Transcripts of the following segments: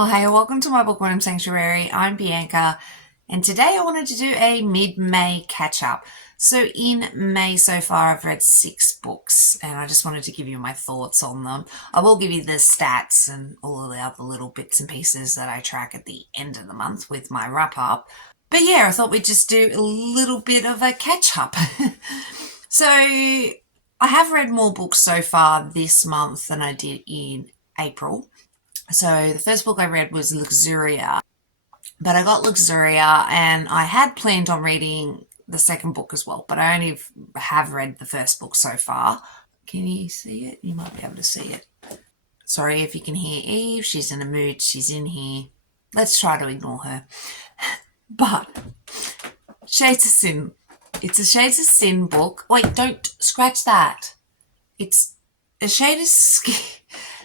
Hi, welcome to my Bookworm Sanctuary. I'm Bianca, and today I wanted to do a mid-May catch-up. So in May so far, I've read 6 books, and I just wanted to give you my thoughts on them. I will give you the stats and all of the other little bits and pieces that I track at the end of the month with my wrap-up. But yeah, I thought we'd just do a little bit of a catch-up. So I have read more books so far this month than I did in April. So the first book I read was Luxuria, but I got Luxuria and I had planned on reading the second book as well, but I only have read the first book so far. Can you see it? You might be able to see it. Sorry if you can hear Eve. She's in a mood. She's in here. Let's try to ignore her. But Shades of Sin. It's a Shades of Sin book. Wait, don't scratch that. It's a Shade of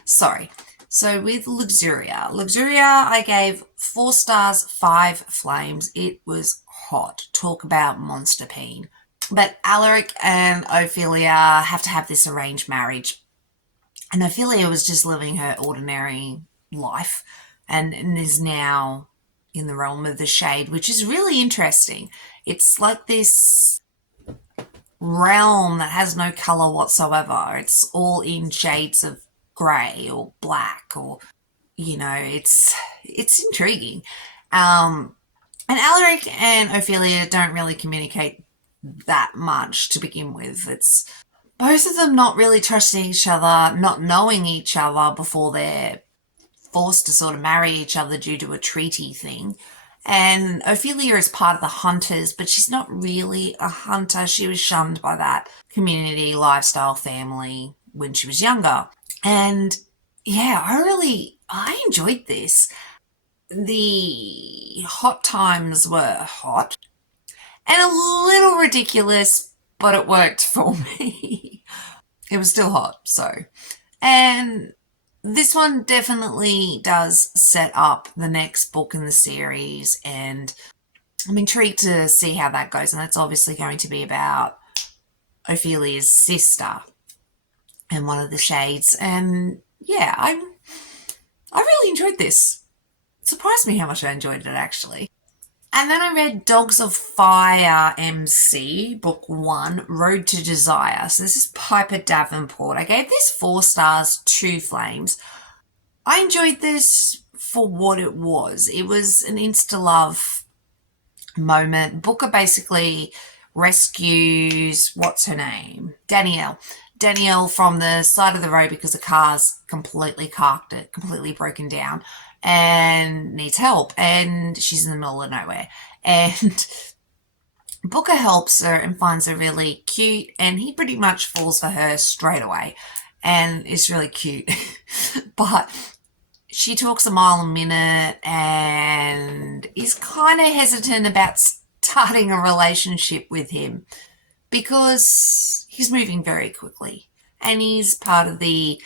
Sorry. So with Luxuria, I gave 4 stars, 5 flames. It was hot. Talk about monster peen. But Alaric and Ophelia have to have this arranged marriage. And Ophelia was just living her ordinary life and is now in the realm of the shade, which is really interesting. It's like this realm that has no colour whatsoever. It's all in shades of grey or black, or it's intriguing. And Alaric and Ophelia don't really communicate that much to begin with. It's both of them not really trusting each other, not knowing each other before they're forced to sort of marry each other due to a treaty thing. And Ophelia is part of the hunters, but she's not really a hunter. She was shunned by that community lifestyle family when she was younger. And yeah, I enjoyed this. The hot times were hot and a little ridiculous, but it worked for me. It was still hot, so. And this one definitely does set up the next book in the series, and I'm intrigued to see how that goes. And that's obviously going to be about Ophelia's sister and one of the shades. And yeah, I really enjoyed this. It surprised me how much I enjoyed it, actually. And then I read Dogs of Fire MC, Book 1, Road to Desire. So this is Piper Davenport. I gave this 4 stars, 2 flames. I enjoyed this for what it was. It was an insta-love moment. Booker basically rescues, what's her name? Danielle from the side of the road because the car's completely carked it, completely broken down, and needs help. And she's in the middle of nowhere. And Booker helps her and finds her really cute, and he pretty much falls for her straight away. And it's really cute. But she talks a mile a minute and is kind of hesitant about starting a relationship with him because he's moving very quickly. And he's part of the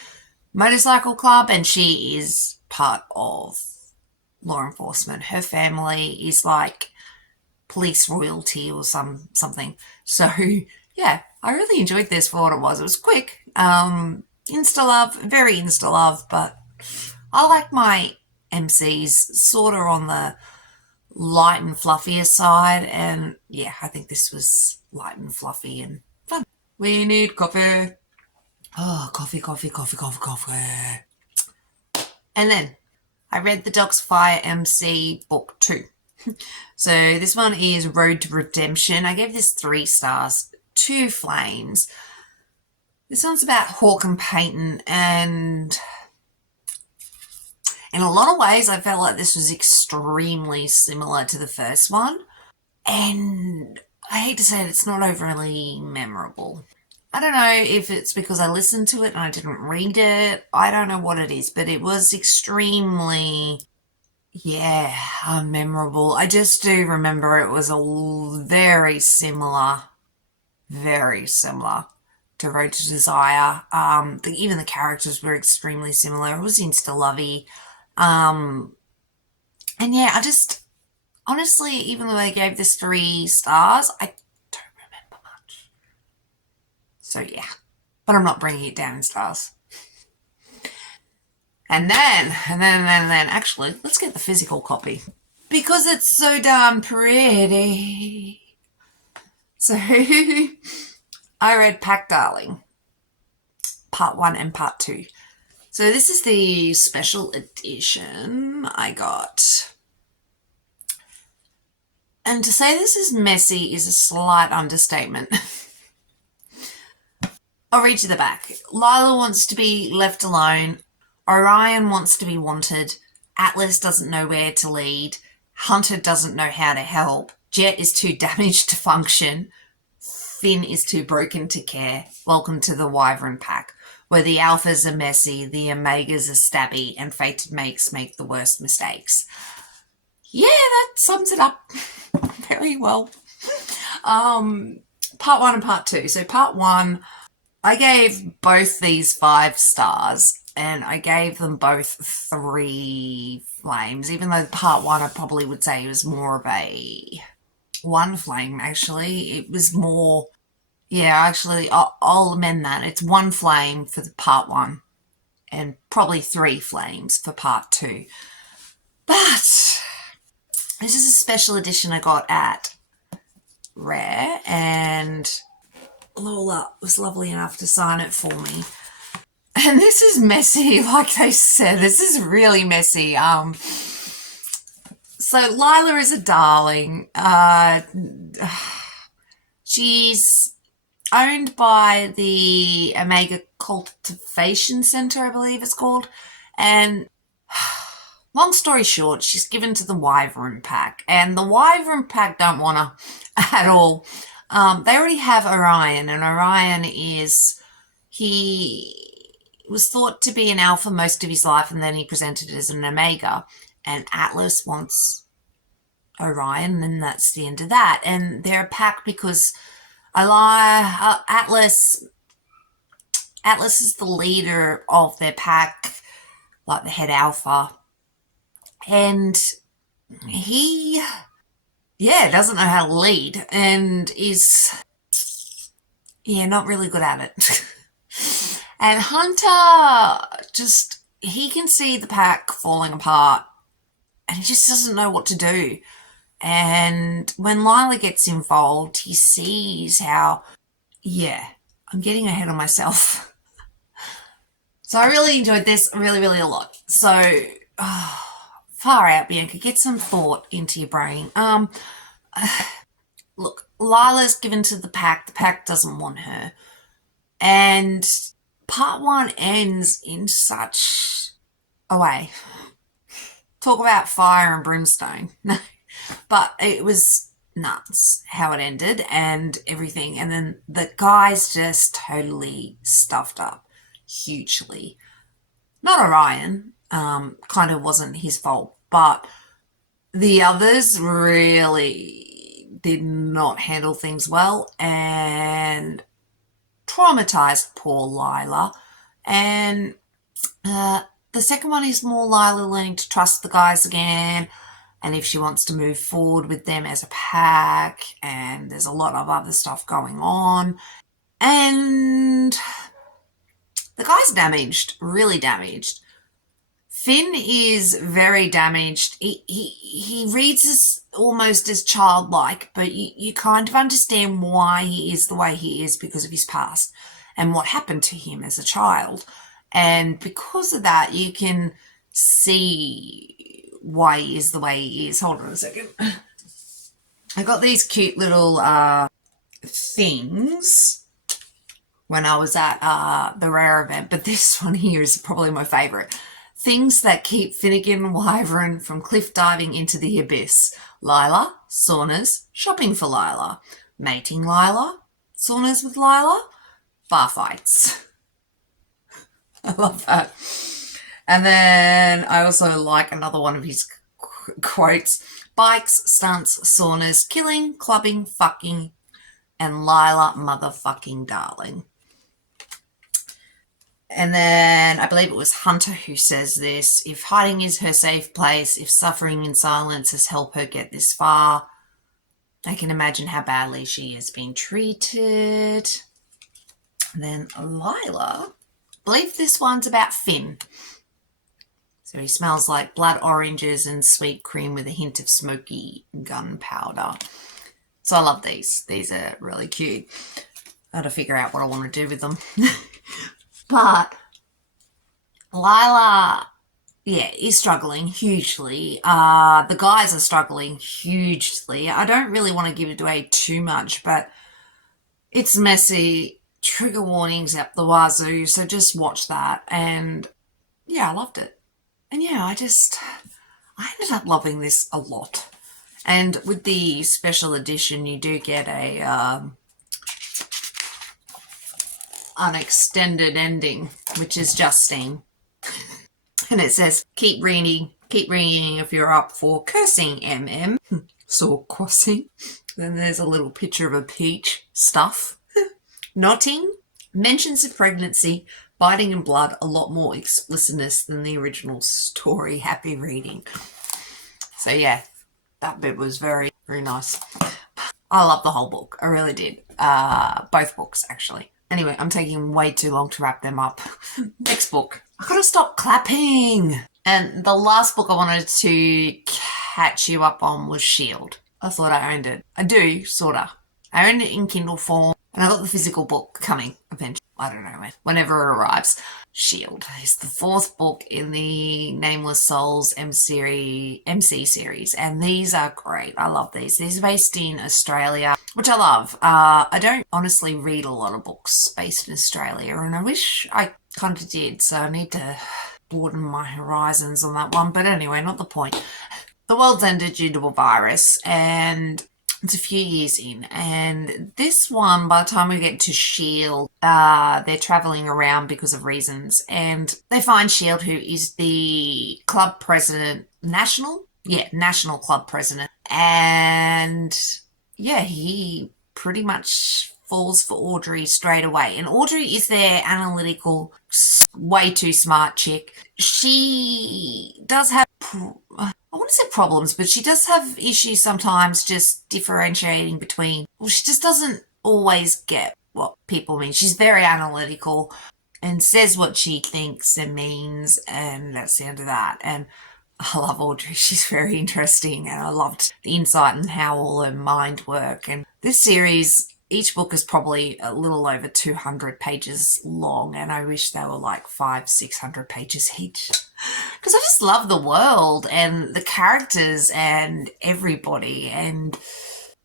motorcycle club and she is part of law enforcement. Her family is like police royalty or something. So yeah, I really enjoyed this for what it was. It was quick. Insta love, very insta love, but I like my MCs sort of on the light and fluffier side, and yeah, I think this was light and fluffy and fun. We need coffee. Oh, coffee, coffee, coffee, coffee, coffee. And then I read the Dogs Fire MC Book 2. So this one is Road to Redemption. I gave this 3 stars, 2 flames. This one's about Hawke and Peyton, and in a lot of ways I felt like this was extremely similar to the first one. And I hate to say it, it's not overly memorable. I don't know if it's because I listened to it and I didn't read it. I don't know what it is, but it was extremely, unmemorable. I just do remember it was very similar to Road to Desire. Even the characters were extremely similar. It was insta-lovey. And yeah, I just, honestly, even though I gave this 3 stars, I don't remember much. So yeah, but I'm not bringing it down in stars. And then, actually, let's get the physical copy because it's so darn pretty. So I read Pack Darling, part 1 and part 2. So this is the special edition I got. And to say this is messy is a slight understatement. I'll read you the back. Lila wants to be left alone. Orion wants to be wanted. Atlas doesn't know where to lead. Hunter doesn't know how to help. Jet is too damaged to function. Finn is too broken to care. Welcome to the Wyvern Pack, where the alphas are messy, the omegas are stabby, and fated mates make the worst mistakes. Yeah, that sums it up very well. Part 1 and part 2. So part 1, I gave both these 5 stars, and I gave them both 3 flames, even though part 1 I probably would say was more of a 1 flame, actually. It was more, actually, I'll amend that. It's 1 flame for the part 1 and probably 3 flames for part 2. But this is a special edition I got at Rare, and Lola was lovely enough to sign it for me. And this is messy, like they said. This is really messy. So Lila is a darling. She's owned by the Omega Cultivation Center, I believe it's called. And long story short, she's given to the Wyvern Pack. And the Wyvern Pack don't want her at all. They already have Orion, and Orion he was thought to be an alpha most of his life, and then he presented as an omega, and Atlas wants Orion, and that's the end of that. And they're a pack because Atlas is the leader of their pack, like the head alpha, and he doesn't know how to lead and is not really good at it. And Hunter he can see the pack falling apart and he just doesn't know what to do. And when Lila gets involved, he sees how, I'm getting ahead of myself. So I really enjoyed this, really, really a lot. So, far out, Bianca, get some thought into your brain. Look, Lila's given to the pack doesn't want her. And part 1 ends in such a way. Talk about fire and brimstone. But it was nuts how it ended and everything. And then the guys just totally stuffed up hugely. Not Orion, kind of wasn't his fault, but the others really did not handle things well and traumatized poor Lila. And the second one is more Lila learning to trust the guys again, and if she wants to move forward with them as a pack, and there's a lot of other stuff going on. And the guy's damaged, really damaged. Finn is very damaged. He reads as almost as childlike, but you kind of understand why he is the way he is because of his past and what happened to him as a child. And because of that, you can see why he is the way he is. Hold on a second. I got these cute little things when I was at the Rare event, but this one here is probably my favourite. Things that keep Finnegan Wyvern from cliff diving into the abyss. Lila, saunas, shopping for Lila. Mating Lila, saunas with Lila, bar fights. I love that. And then I also like another one of his quotes. Bikes, stunts, saunas, killing, clubbing, fucking, and Lila motherfucking darling. And then I believe it was Hunter who says this. If hiding is her safe place, if suffering in silence has helped her get this far, I can imagine how badly she is being treated. And then Lila, I believe this one's about Finn. So he smells like blood oranges and sweet cream with a hint of smoky gunpowder. So I love these. These are really cute. I got to figure out what I want to do with them. But Lila, yeah, is struggling hugely. The guys are struggling hugely. I don't really want to give it away too much, but it's messy. Trigger warnings up the wazoo, so just watch that. And yeah, I loved it. And yeah, I ended up loving this a lot. And with the special edition, you do get an extended ending, which is Justine. And it says, keep reading if you're up for cursing, MM. So crossing. Then there's a little picture of a peach. Stuff. Knotting. Mentions of pregnancy, biting and blood, a lot more explicitness than the original story. Happy reading. So yeah, that bit was very, very nice. I love the whole book. I really did. Both books, actually. Anyway, I'm taking way too long to wrap them up. Next book. I gotta stop clapping. And the last book I wanted to catch you up on was Shield. I thought I owned it. I do, sorta. I owned it in Kindle form, and I got the physical book coming eventually. I don't know when. Whenever it arrives. Shield is the 4th book in the Nameless Souls MC series, and these are great. I love these. These are based in Australia, which I love. I don't honestly read a lot of books based in Australia, and I wish I kind of did, so I need to broaden my horizons on that one. But anyway, not the point. The world's ended due to a virus, and it's a few years in, and this one, by the time we get to Shield, they're traveling around because of reasons, and they find Shield, who is the club president, national club president, and yeah, he pretty much falls for Audrey straight away. And Audrey is their analytical, way too smart chick. She does have, I want to say problems, but she does have issues sometimes just differentiating between, well, she just doesn't always get what people mean. She's very analytical and says what she thinks and means, and that's the end of that. And I love Audrey. She's very interesting, and I loved the insight and how all her mind work. And this series, each book is probably a little over 200 pages long, and I wish they were like 500-600 pages each. Because I just love the world and the characters and everybody, and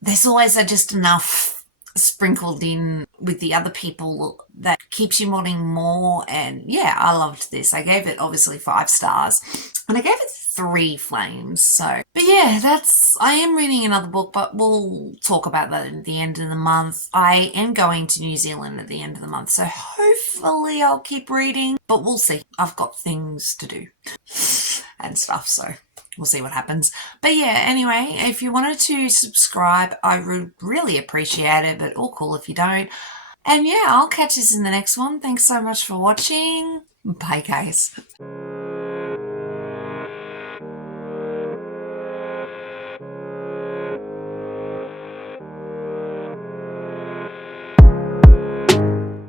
there's always just enough sprinkled in with the other people that keeps you wanting more. And yeah, I loved this. I gave it obviously 5 stars, and I gave it 3 flames. So, but yeah, I am reading another book, but we'll talk about that at the end of the month. I am going to New Zealand at the end of the month, so hopefully I'll keep reading, but we'll see. I've got things to do and stuff, so we'll see what happens. But yeah, anyway, if you wanted to subscribe, I would really appreciate it, but all cool if you don't. And yeah, I'll catch us in the next one. Thanks so much for watching. Bye, guys.